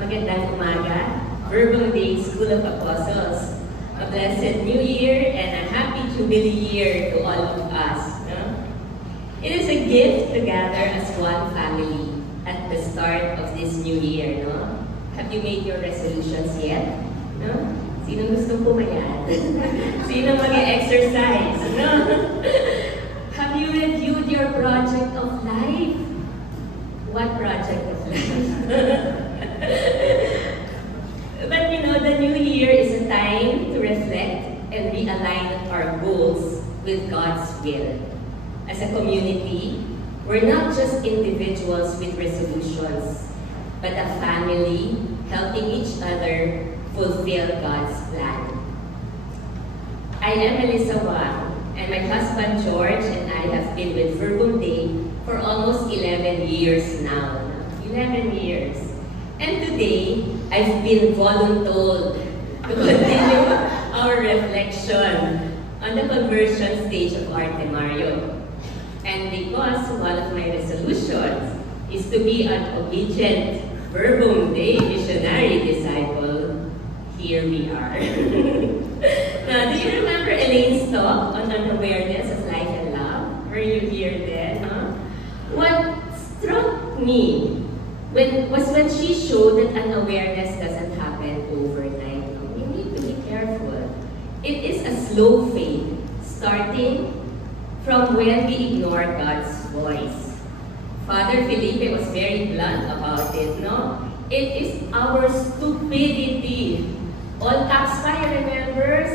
Magandang umaga, Verbum Dei School of Apostles. A blessed New Year and a happy Jubilee year to all of us. No? It is a gift to gather as one family at the start of this new year. No? Have you made your resolutions yet? No? Sino gusto pumayat? Sino mag-exercise? No? Have you reviewed your project of life? What project of life? But you know, the new year is a time to reflect and realign our goals with God's will. As a community, we're not just individuals with resolutions, but a family helping each other fulfill God's plan. I am Melissa Wang, and my husband George and I have been with Verbum Dei for almost 11 years now. 11 years. And today, I've been voluntold to continue our reflection on the conversion stage of Arte Mario. And because one of my resolutions is to be an obedient Verbum Dei missionary disciple, here we are. Now, do you remember Elaine's talk on unawareness of life and love? Were you here then? Huh? What struck me was when she showed that unawareness doesn't happen overnight. You need to be careful. It is a slow fade, starting from when we ignore God's voice. Father Felipe was very blunt about it, no? It is our stupidity. All caps pa, you remember?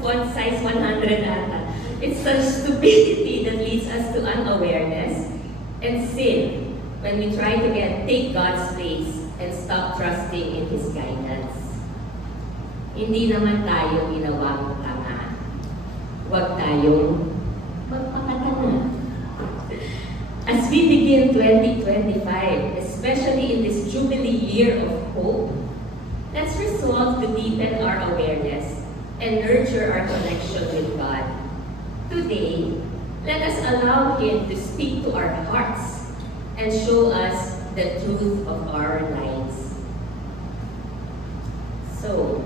Font size 100 ata. It's such stupidity that leads us to unawareness and sin when we try to take God's place and stop trusting in His guidance. Hindi naman tayo ginawang tanga. Huwag tayong magpakatanga. As we begin 2025, especially in this Jubilee year of hope, let's resolve to deepen our awareness and nurture our connection with God. Today, let us allow Him to speak to our hearts and show us the truth of our lives. So,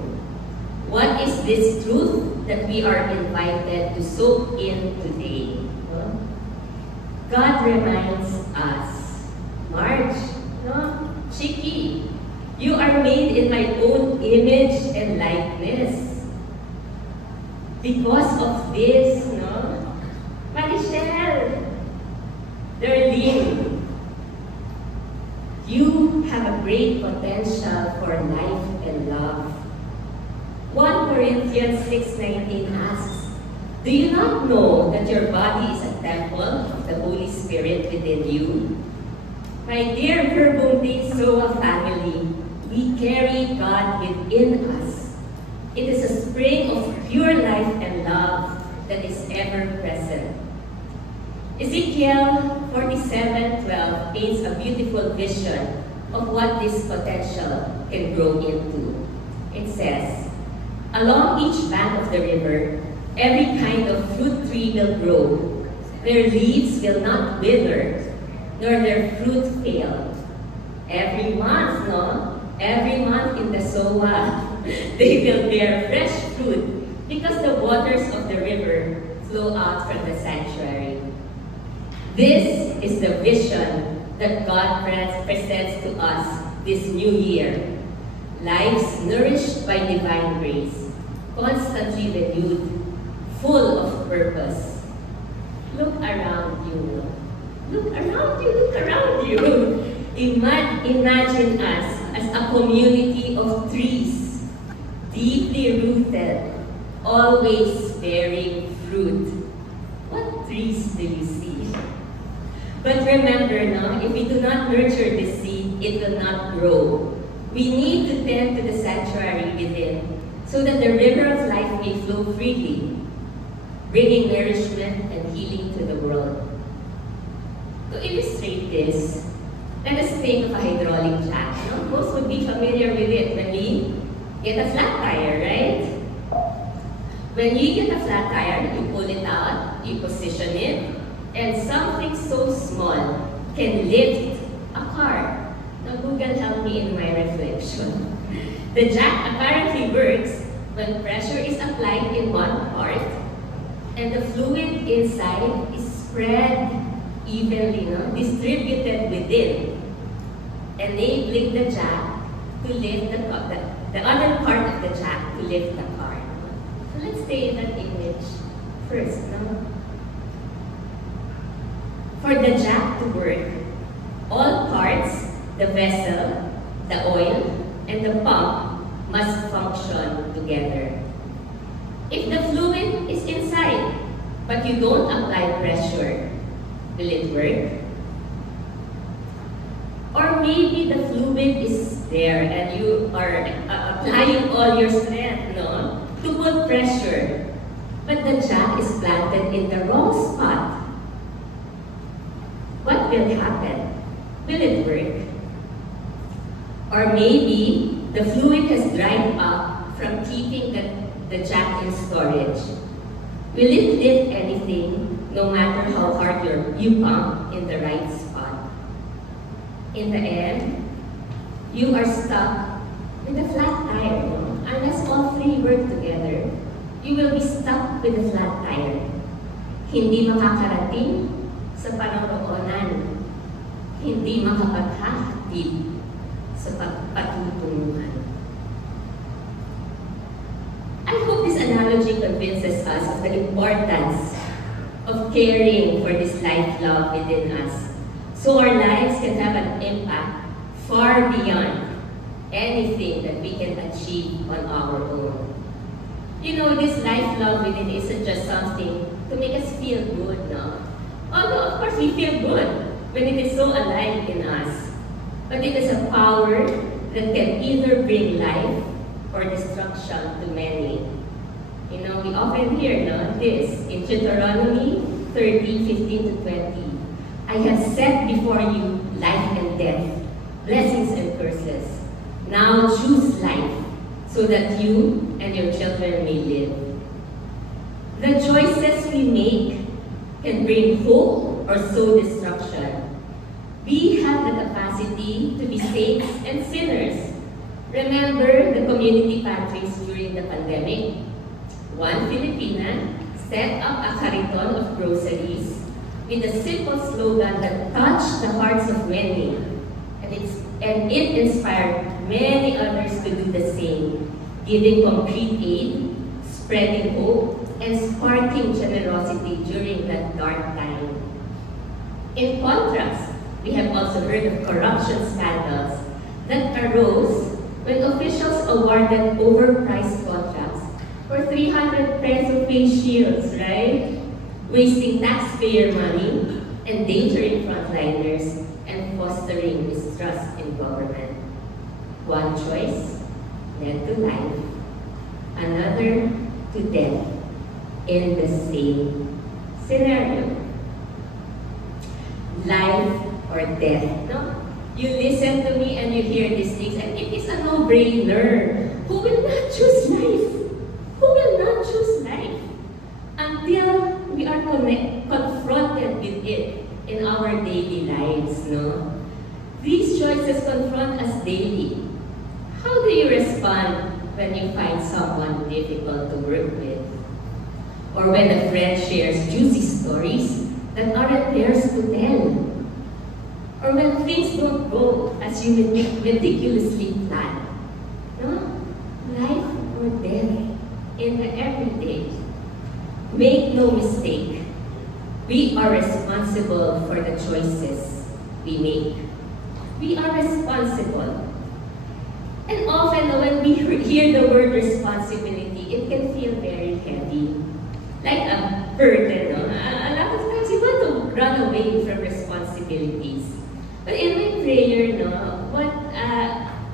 what is this truth that we are invited to soak in today? No? God reminds us, Marge, no? Chiki, you are made in my own image and likeness. Because of this, no? Marichelle, Darlene, you have a great potential for life and love. 1 Corinthians 6:19 asks, do you not know that your body is a temple of the Holy Spirit within you? My dear Verbum Dei Soa family, we carry God within us. It is a spring of pure life and love that is ever present. Ezekiel 47:12 paints a beautiful vision of what this potential can grow into. It says, along each bank of the river, every kind of fruit tree will grow. Their leaves will not wither, nor their fruit fail. Every month, no? Every month in the Soa, they will bear fresh fruit because the waters of the river flow out from the sanctuary. This is the vision that God presents to us this new year. Lives nourished by divine grace, constantly renewed, full of purpose. Look around you. Look around you, look around you. Imagine us as a community of trees, deeply rooted, always bearing fruit. What trees do you see? But remember now, if we do not nurture this seed, it will not grow. We need to tend to the sanctuary within so that the river of life may flow freely, bringing nourishment and healing to the world. To illustrate this, let us think of a hydraulic jack. No? Most would be familiar with it when we get a flat tire, right? When you get a flat tire, you pull it out, you position it, and something so small can lift a car. Now Google help me in my reflection. The jack apparently works when pressure is applied in one part and the fluid inside is spread evenly, distributed within, enabling the jack to lift the other part of the jack to lift the car. So let's stay in that image first. For the jack to work, all parts, the vessel, the oil, and the pump must function together. If the fluid is inside, but you don't apply pressure, will it work? Or maybe the fluid is there and you are applying all your strength, to put pressure, but the jack is planted in the wrong spot. What will happen? Will it work? Or maybe the fluid has dried up from keeping the jack in storage. Will it lift anything, no matter how hard you pump in the right spot? In the end, you are stuck with a flat tire. Unless all three work together, you will be stuck with a flat tire. Hindi makakarating sa paroroonan. Hindi makapaghahatid sa patutunguhan. I hope this analogy convinces us of the importance of caring for this life love within us, so our lives can have an impact far beyond anything that we can achieve on our own. This life love within isn't just something to make us feel good, Although, of course, we feel good when it is so alive in us. But it is a power that can either bring life or destruction to many. We often hear this in Deuteronomy 30:15-20. I have set before you life and death, blessings and curses. Now choose life so that you and your children may live. The choices we make can bring hope or sow destruction. We have the capacity to be saints and sinners. Remember the community pantries during the pandemic? One Filipina set up a cariton of groceries with a simple slogan that touched the hearts of many, and it inspired many others to do the same, giving concrete aid, spreading hope, and sparking generosity during that dark time. In contrast, we have also heard of corruption scandals that arose when officials awarded overpriced contracts for 300 peso face shields, right? Wasting taxpayer money, endangering frontliners, and fostering mistrust in government. One choice led to life, another to death in the same scenario. Life or death, You listen to me and you hear these things, and it is a no-brainer. Who will not choose life? Who will not choose life? Until we are confronted with it in our daily lives, These choices confront us daily. How do you respond when you find someone difficult to work with? Or when a friend shares juicy stories that aren't theirs to tell? Or when things don't go as you meticulously plan? Life or death in the everyday. Make no mistake, we are responsible for the choices we make. We are responsible. And often when we hear the word responsibility, it can feel very heavy. Like a burden. A lot of times you want to run away from responsibilities. But in my prayer,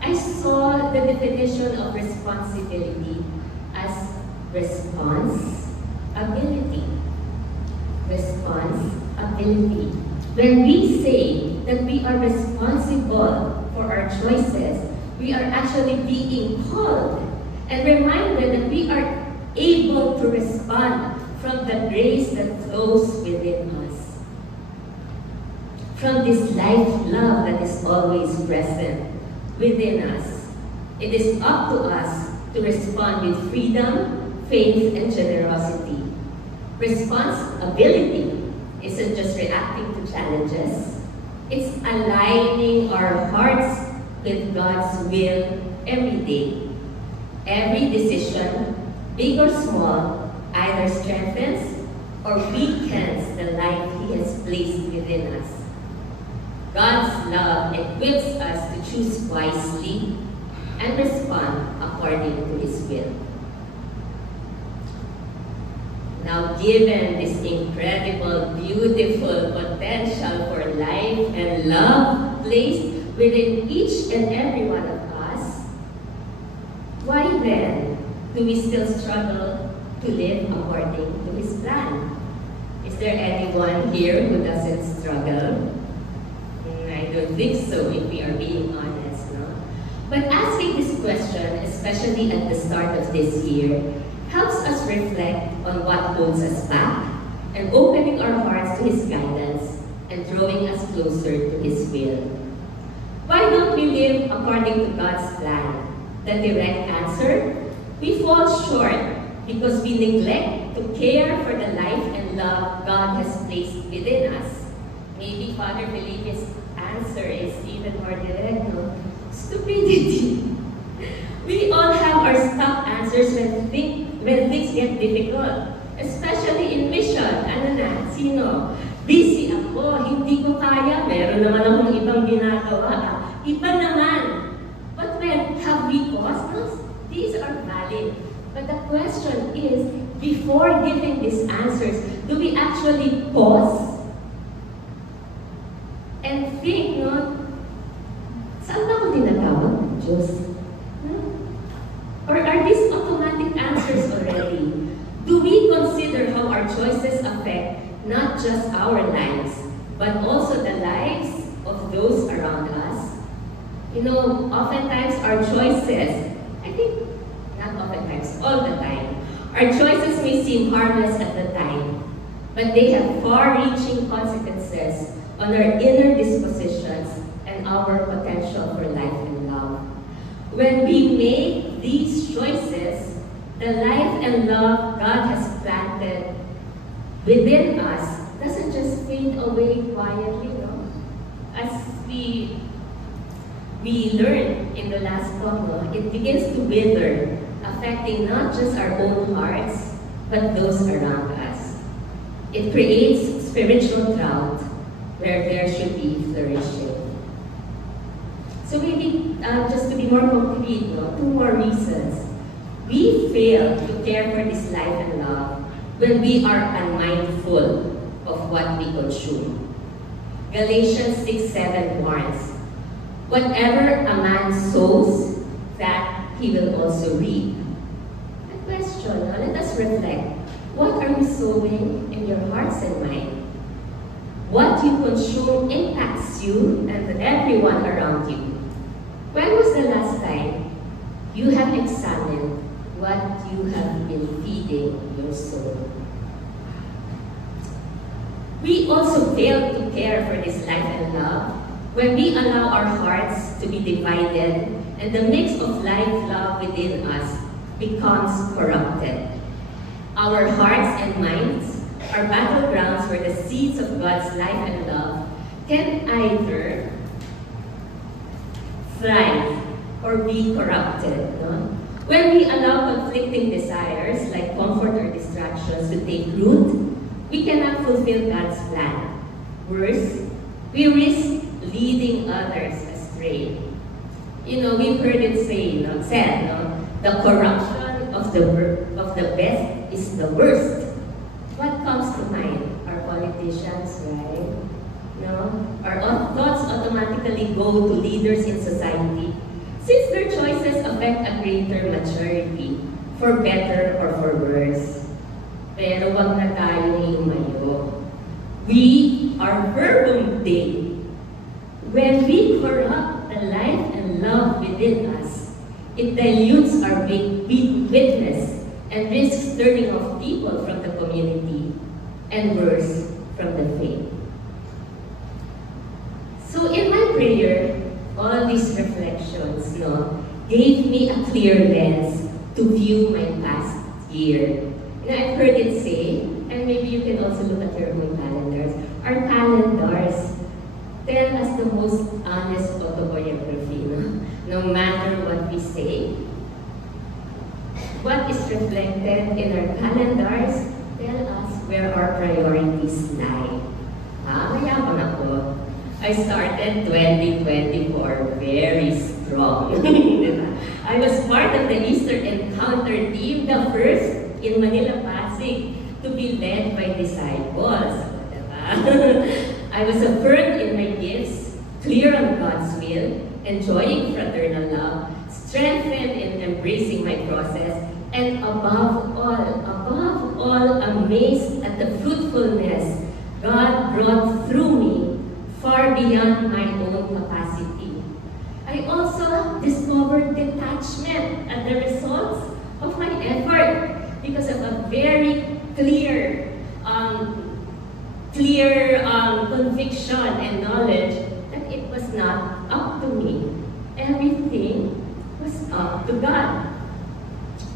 I saw the definition of responsibility as responsibility. Responsibility. When we say that we are responsible for our choices, we are actually being called and reminded that we are able to respond from the grace that flows within us. From this life love that is always present within us. It is up to us to respond with freedom, faith, and generosity. Responsibility isn't just reacting to challenges. It's aligning our hearts with God's will every day. Every decision, big or small, either strengthens or weakens the life He has placed within us. God's love equips us to choose wisely and respond according to His will. Now, given this incredible, beautiful potential for life and love placed within each and every one of us, why then do we still struggle to live according to His plan? Is there anyone here who doesn't struggle? I don't think so, if we are being honest, no? But asking this question, especially at the start of this year, helps us reflect on what holds us back and opening our hearts to His guidance and drawing us closer to His will. Why don't we live according to God's plan? The direct answer: we fall short because we neglect to care for the life and love God has placed within us. Maybe Father Felipe's answer is even more direct, no? Stupidity. We all have our stuck answers when things get difficult, especially in mission. Ano na? Sino? Busy ako, hindi ko kaya, meron naman akong ibang ginagawa. Iba naman. But when have we paused? No? These are valid. But the question is, before giving these answers, do we actually pause and think, no? Saan ba ako tinatawag ng Diyos? Or are these automatic answers already? Do we consider how our choices affect not just our lives, but also the lives of those around us? You know, oftentimes our choices, I think, not oftentimes, all the time, our choices may seem harmless at the time, but they have far-reaching consequences on our inner dispositions and our potential for life and love. When we make these choices, the life and love God has planted within us doesn't just fade away quietly, no? As we learned in the last talk, no? It begins to wither, affecting not just our own hearts, but those around us. It creates spiritual drought where there should be flourishing. So maybe, just to be more concrete, no, 2 more reasons. We fail to care for this life and love when we are unmindful of what we consume. Galatians 6:7 warns, whatever a man sows, that he will also reap. A question, now let us reflect. What are you sowing in your hearts and mind? What you consume impacts you and everyone around you. When was the last time you have examined what you have been feeding your soul? We also fail to care for this life and love when we allow our hearts to be divided and the mix of life love within us becomes corrupted. Our hearts and minds are battlegrounds where the seeds of God's life and love can either thrive or be corrupted. No? When we allow conflicting desires like comfort or distractions to take root, we cannot fulfill God's plan. Worse, we risk leading others astray. You know, we've heard it said, no? The corruption of the best is the worst. What comes to mind? Our politicians, right? No? Our thoughts automatically go to leaders in society since their choices affect a greater maturity, for better or for worse. Pero wag na tayong lumayo. We are verbum Dei. When we corrupt the life and love within us, it dilutes our witness and risks turning off people from the community, and worse, from the faith. So in my prayer, all these reflections gave me a clear lens to view my past year. I've heard it say, and maybe you can also look at your own calendars. Our calendars tell us the most honest autobiography, no matter what we say. What is reflected in our calendars tell us where our priorities lie. Mayabang ako. I started 2024 very strong. I was part of the Easter Encounter team, the first in Manila, Pasig, to be led by disciples. I was affirmed in my gifts, clear on God's will, enjoying fraternal love, strengthened in embracing my process, and above all, amazed at the fruitfulness God brought through me far beyond my own capacity. I also discovered detachment at the results of my effort because of a very clear conviction and knowledge that it was not up to me. Everything was up to God.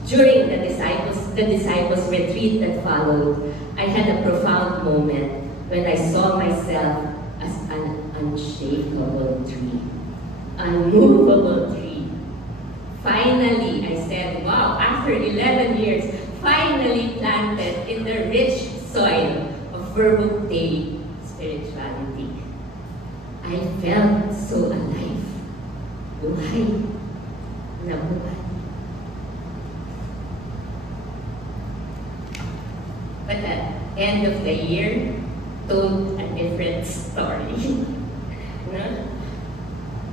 During the disciples retreat that followed, I had a profound moment when I saw myself as an unshakable tree, unmovable tree. Finally, I said, wow, after 11 years, finally planted in the rich soil of Verbum spirituality. I felt so alive. Buhay na buhay. But at the end of the year, told a different story.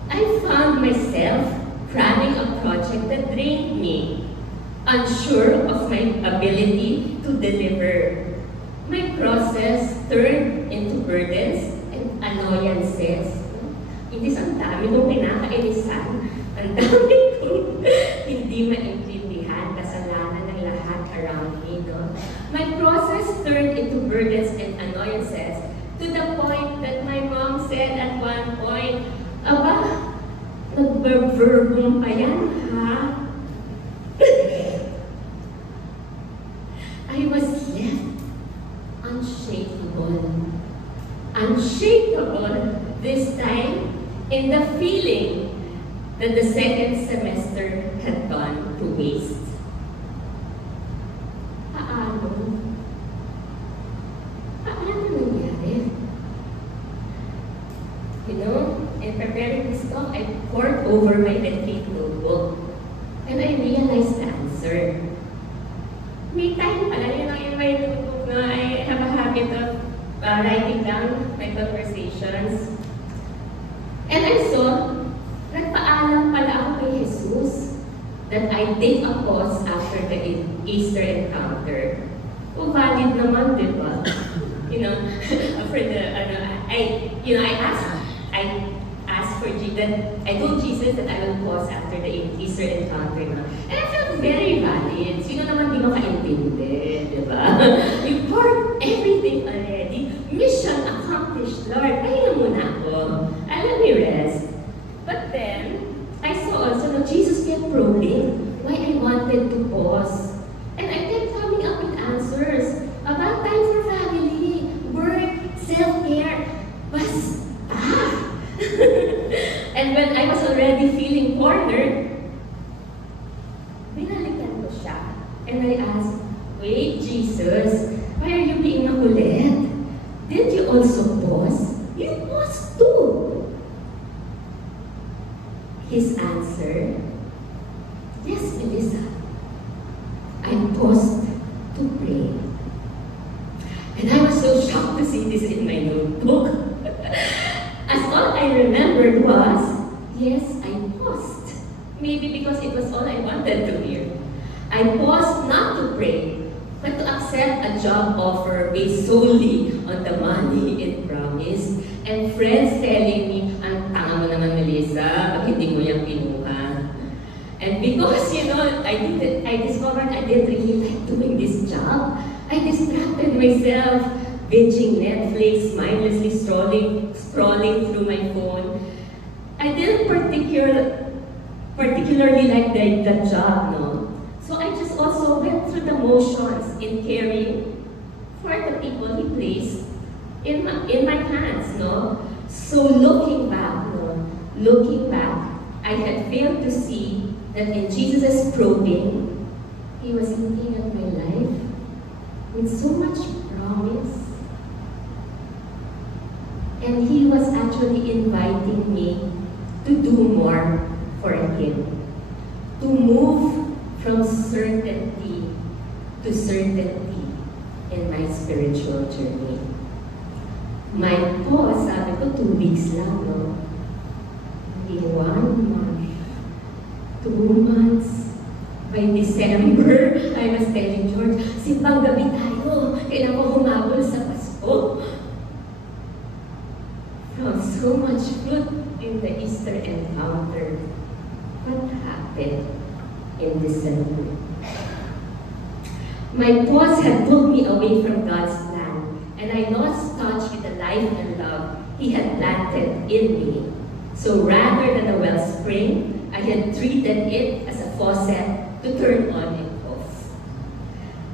I found myself running a project that drained me, unsure of my ability to deliver. My process turned into burdens and annoyances. Hindi ang dami kong pinakainisan, ang dami kong hindi maintindihan, kasalanan ng lahat around me. My process turned into burdens and annoyances to the point that my mom said at one point, "Aba, nagbe-verbum pa yan, ha?" I was left unshakable. Unshakable this time in the feeling that the second semester had gone to waste. Paano nangyari? You know, in preparing this talk, I poured over my retreat notebook and I realized the answer. May time pala, yun lang in my notebook na I have a habit of writing down my conversations. And I saw, nagpaalam pala ako kay Jesus that I take a pause after the Easter encounter. O valid naman, di ba? You know, for the, I asked for Jesus, I told Jesus that I will pause after the Easter encounter na. And I felt very valid. Sino naman di makaintindi, di ba? You poured everything already. Mission accomplished, Lord. Pahinga muna ako. Let me rest. But then, I saw also that Jesus kept probing why I wanted to pause. And I kept coming up with answers about time for family, work, self-care. Basta! And when I was already feeling cornered, binalikan ko siya. And I asked, wait, Jesus, why are you being makulit? Didn't you also pause? You paused too. His answer, yes, Melissa. I paused to pray. And I was so shocked to see this in my notebook. As all I remembered was, yes, I paused. Maybe because it was all I wanted to hear. I paused not to pray, but to accept a job offer based solely on the money it promised. And friends telling me, ang tanga mo naman, Melissa, pag hindi mo yung kinuha. And because, you know, I discovered I didn't really like doing this job. I distracted myself, binging Netflix, mindlessly scrolling through my phone. I didn't particularly like the job, no? So I just also went through the motions in caring for the people He placed in my hands, no? So looking back, I had failed to see that in Jesus' probing, He was looking at my life with so much promise. And He was actually inviting me to do more for Him. To move from certainty to certainty in my spiritual journey. My pause, sabi ko, 2 weeks lang, no? Hindi 1 month, 2 months. By December, I was telling George, simpang gabi tayo, kailangan ko humabol sa Pasko. From so much fruit in the Easter encounter, what happened in December? My pause had pulled me away from God's plan, and I lost touch with the life and love He had planted in me. So rather than a wellspring, I had treated it as a faucet to turn on and off.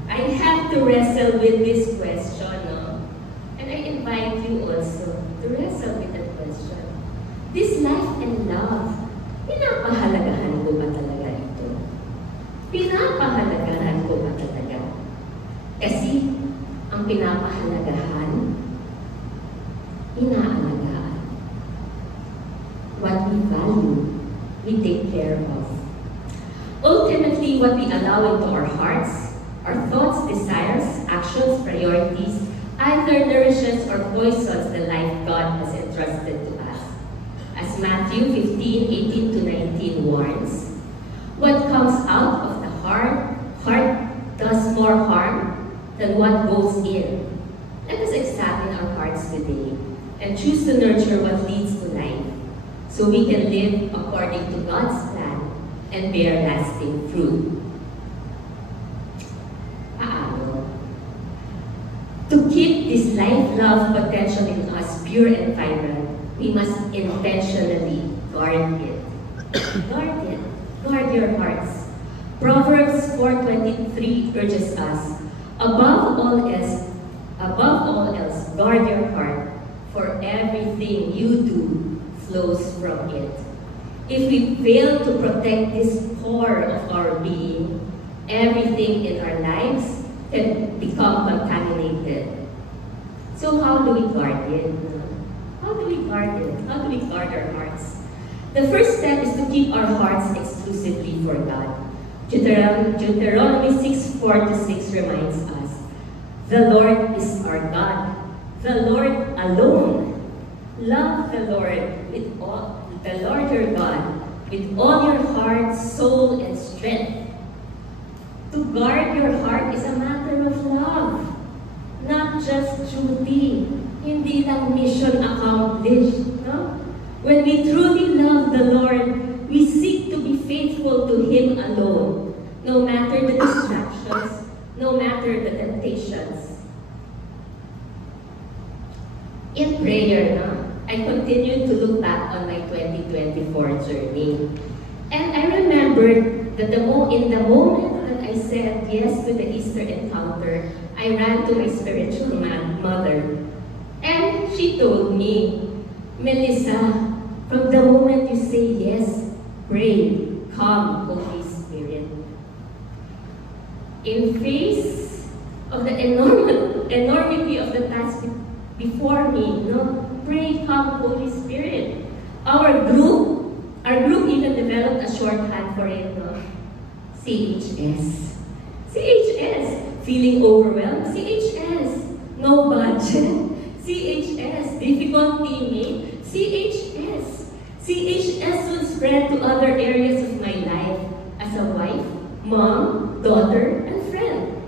I have to wrestle with this question, no? And I invite you also to wrestle with that question. This life and love, pinapahalagahan ko ba talaga ito? Pinapahalagahan ko ba talaga? Kasi ang pinapahalagahan, inaalagaan. What we value, we take care of. Ultimately, what we allow into our hearts, our thoughts, desires, actions, priorities, either nourishes or poisons the life God has entrusted to us. As Matthew 15:18 to 19 warns, what comes out of the heart does more harm than what goes in. Let us examine our hearts today and choose to nurture what leads to life, so we can live according to God's plan and bear lasting fruit. Paano? To keep this life-love potential in us pure and vibrant, we must intentionally guard it. Guard it. Guard your hearts. Proverbs 4:23 urges us, above all else, guard your heart, for everything you do flows from it. If we fail to protect this core of our being, everything in our lives can become contaminated. So how do we guard it? How do we guard it? How do we guard our hearts? The first step is to keep our hearts exclusively for God. Deuteronomy 6:4-6 reminds us, the Lord is our God, the Lord alone. Love the Lord your God with all your heart, soul, and strength. To guard your heart is a matter of love, not just duty. Hindi lang mission accomplished. No? When we truly love the Lord, we seek to be faithful to Him alone, no matter the distractions, no matter the temptations. In prayer, no? I continued to look back on my 2024 journey. And I remembered that in the moment that I said yes to the Easter encounter, I ran to my spiritual mother. And she told me, Melissa, from the moment you say yes, pray, come, Holy Spirit. In face of the enormity of the task before me, no? Pray, come, Holy Spirit. Our group even developed a shorthand for it, no? CHS. CHS. Feeling overwhelmed? CHS. No budget? CHS. Difficult teammate? CHS. CHS will spread to other areas of my life as a wife, mom, daughter, and friend.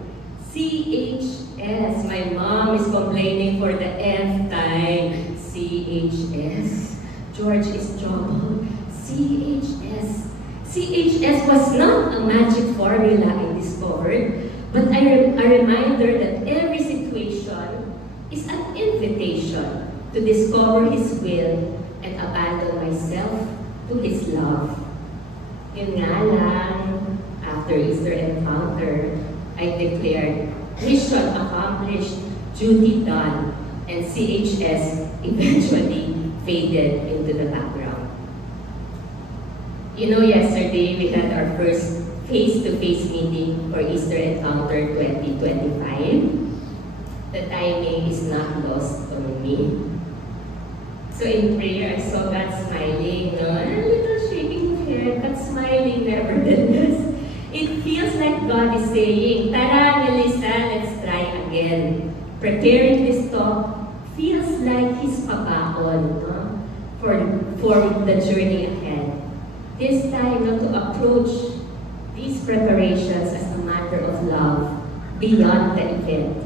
CHS. My mom is complaining for the F time. CHS. George is troubled. CHS. CHS was not a magic formula I discovered, but a reminder that every situation is an invitation to discover His will and abandon myself to His love. Yun nga lang, after Easter encounter, I declared, mission accomplished, duty done, and CHS eventually faded into the background. You know, yesterday we had our first face-to-face meeting for Easter Encounter 2025. The timing is not lost on me. So in prayer, I saw God smiling, no? And a little shaking of head, but smiling nevertheless. It feels like God is saying, Tara, Melissa, let's try again. Preparing this talk feels like His pabaon, no? For the journey ahead. This time, to approach these preparations as a matter of love beyond the event.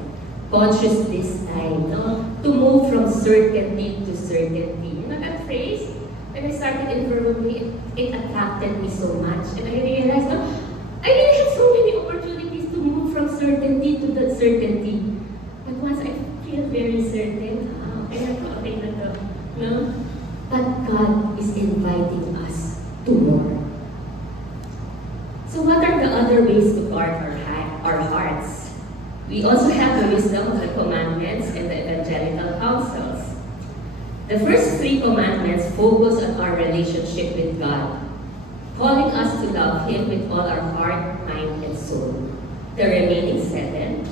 Conscious this time, no? To move from certainty to certainty. You know that phrase? When I started in Vermont, it attracted me so much. And I realized, no, I really have so many opportunities to move from certainty to that certainty. But once I feel very certain, okay na to, no? But God is inviting us to more. So what are the other ways to guard our hearts? We also have the wisdom of the commandments and the evangelical counsels. The first 3 commandments focus on our relationship with God, calling us to love Him with all our heart, mind, and soul. The remaining 7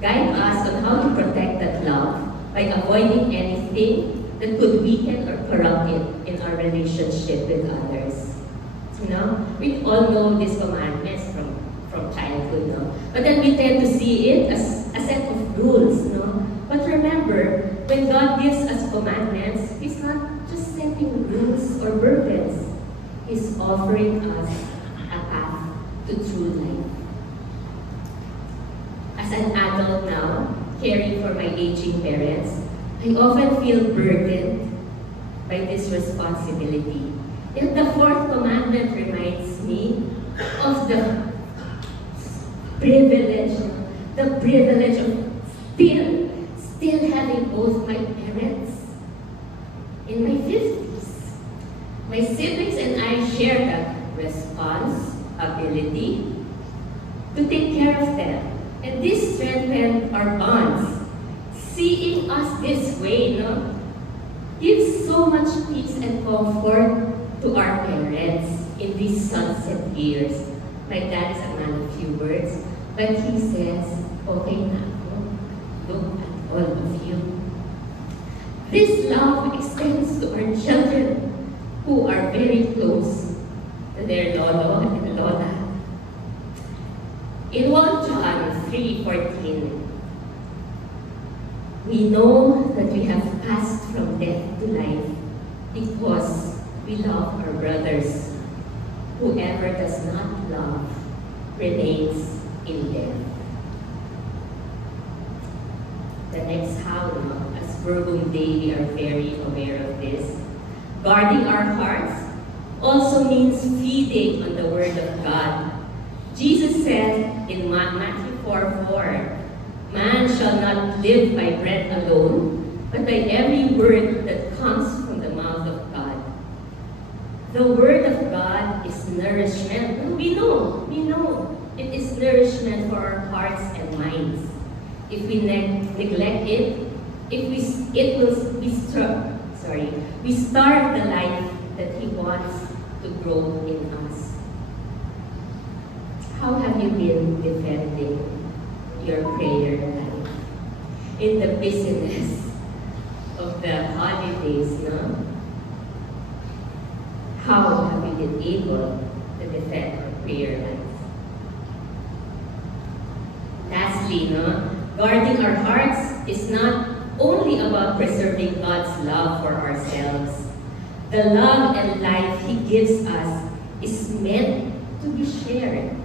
guide us on how to protect that love by avoiding anything that could weaken or corrupt it in our relationship with others. You know, we all know these commandments from childhood, no? But then we tend to see it as a set of rules, no? But remember, when God gives us commandments, He's not just setting rules or burdens. He's offering us a path to true life. As an adult now, caring for my aging parents, I often feel burdened by this responsibility. Yet the 4th commandment reminds me of the privilege of still having both my parents in my 50s. My siblings and I share the responsibility to take care of them. And this strengthened our bonds. Seeing us this way, no, gives so much peace and comfort to our parents in these sunset years. My dad is a man of few words, but he says, okay na ako. Look at all of you. This love extends to our children who are very close to their lolo and lola. In 1 John 3:14, we know that we have passed from death to life because we love our brothers. Whoever does not love remains in death. The next how, as Virgum Day, we are very aware of this. Guarding our hearts also means feeding on the Word of God. Jesus said in Matthew 4:4, man shall not live by bread alone, but by every word that comes from the mouth of God. The Word of God is nourishment. We know it is nourishment for our hearts and minds. If we neglect it, we starve the life that He wants to grow in us. How have you been defending your prayer life in the busyness of the holidays, no? How have you been able to defend our prayer life? Lastly, guarding our hearts is not only about preserving God's love for ourselves. The love and life He gives us is meant to be shared.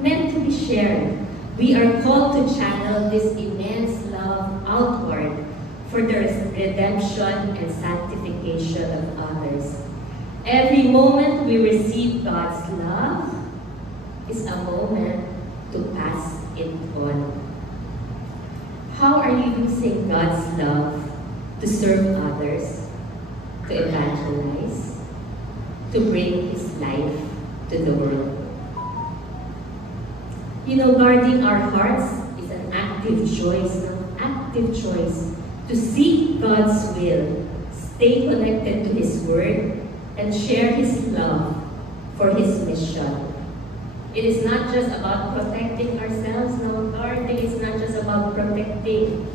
Meant to be shared. We are called to channel this immense love outward for the redemption and sanctification of others. Every moment we receive God's love is a moment to pass it on. How are you using God's love to serve others, to evangelize, to bring His life to the world. You know, guarding our hearts is an active choice, to seek God's will, stay connected to His Word, and share His love for His mission. It is not just about protecting ourselves. No, guarding is not just about protecting.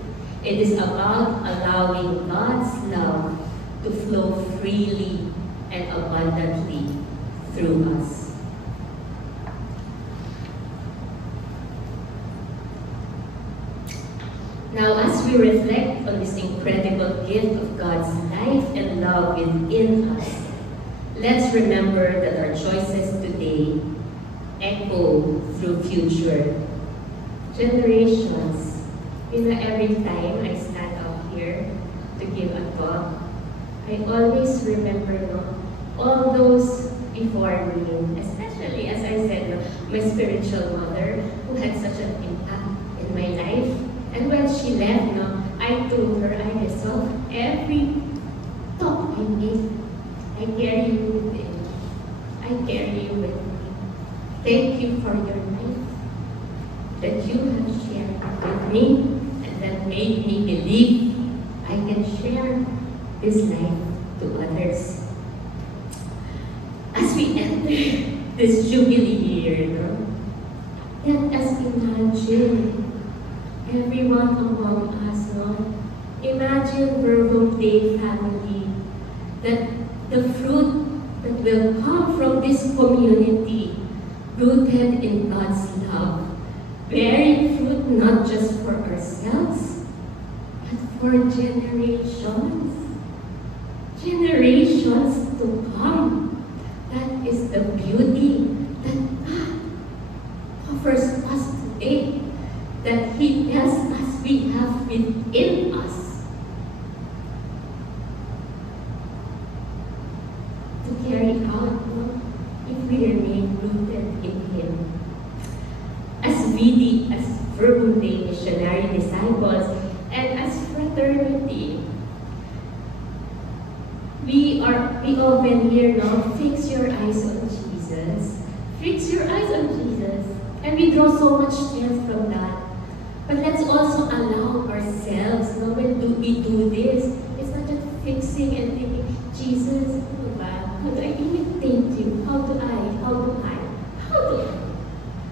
It is about allowing God's love to flow freely and abundantly through us. Now, as we reflect on this incredible gift of God's life and love within us, let's remember that our choices today echo through future generations. You know, every time I stand up here to give a talk, I always remember, all those before me, especially, as I said, my spiritual mother, who had such an impact in my life. And when she left, I told her, I resolved every talk I made, I carry you within. I carry you with me. Thank you for your life that you have shared with me, and that made me believe I can share this life to others. As we enter this Jubilee year, let us imagine everyone among us, imagine Verbum Dei family, that the fruit that will come from this community, rooted in God's love, bearing fruit not just for ourselves, but for generations to come. That is the beauty that God offers us today, that He tells us we have within us to carry out, if we remain rooted in Him. As VD, as Verbum Dei missionary disciples, and as fraternity, we often hear, fix your eyes on Jesus. Fix your eyes on Jesus. And we draw so much strength from that. But let's also allow ourselves, when we do this, it's not just fixing and thinking, Jesus, how do I imitate you? How do I?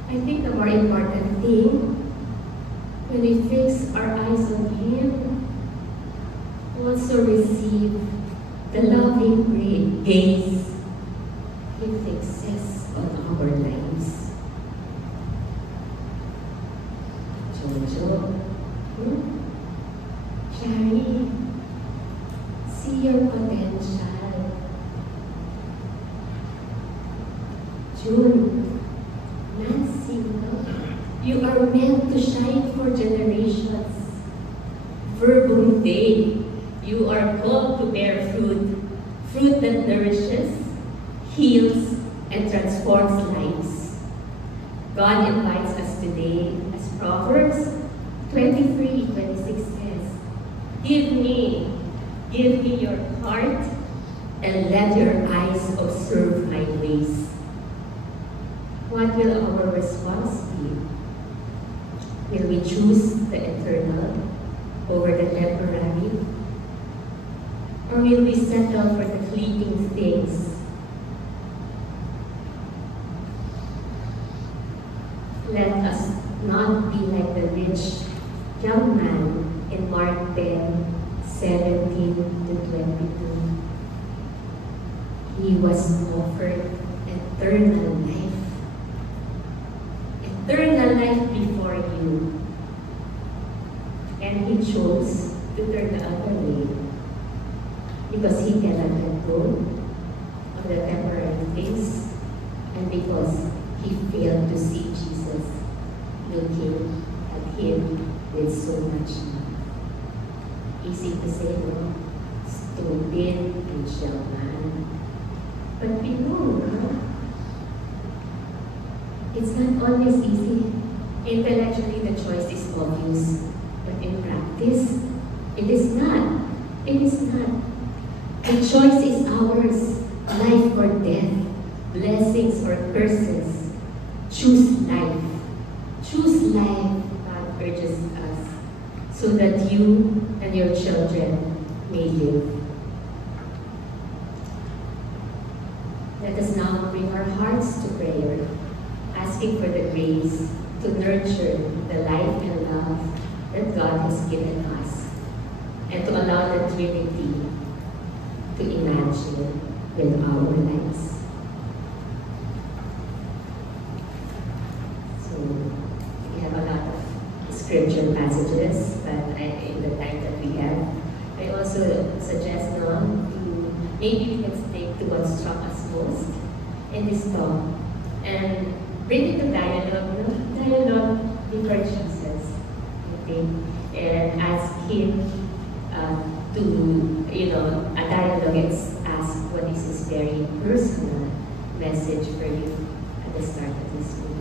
I think the more important thing, when we fix our eyes on Him, also receive the loving gaze He fixes on our lives. Jojo, Shari, see your potential. June, Nancy, you are meant to shine for generations. Verbum Dei, you are called to bear fruit that nourishes, heals, and transforms lives. God invites us today, as Proverbs 23:26 says, give me your heart, and let your eyes observe my ways. What will our response be? Will we choose the eternal over the temporary? Or will we settle for the fleeting things? Let us not be like the rich young man in Mark 10:17-22. He was offered eternal life. Eternal life before you. And he chose to turn the other way because he cannot let go of the temporary things, and because he failed to see Jesus looking at him with so much love. Easy to say, no? Stupid and shall man. But we know, it's not always easy. Intellectually, the choice is obvious. But in practice, it is not. It is not. The choice is ours. Life or death. Blessings or persons, choose life. Choose life, God urges us, so that you and your children may live. Let us now bring our hearts to prayer, asking for the grace to nurture the life and love that God has given us, and to allow the Trinity to imagine with our lives. So, we have a lot of scripture passages, but in the time that we have, I also suggest to maybe we can stick to what struck us most in this talk and bring it to dialogue, dialogue before Jesus, I think, and ask him to, a dialogue and ask what is his very personal message for you at the start of this week.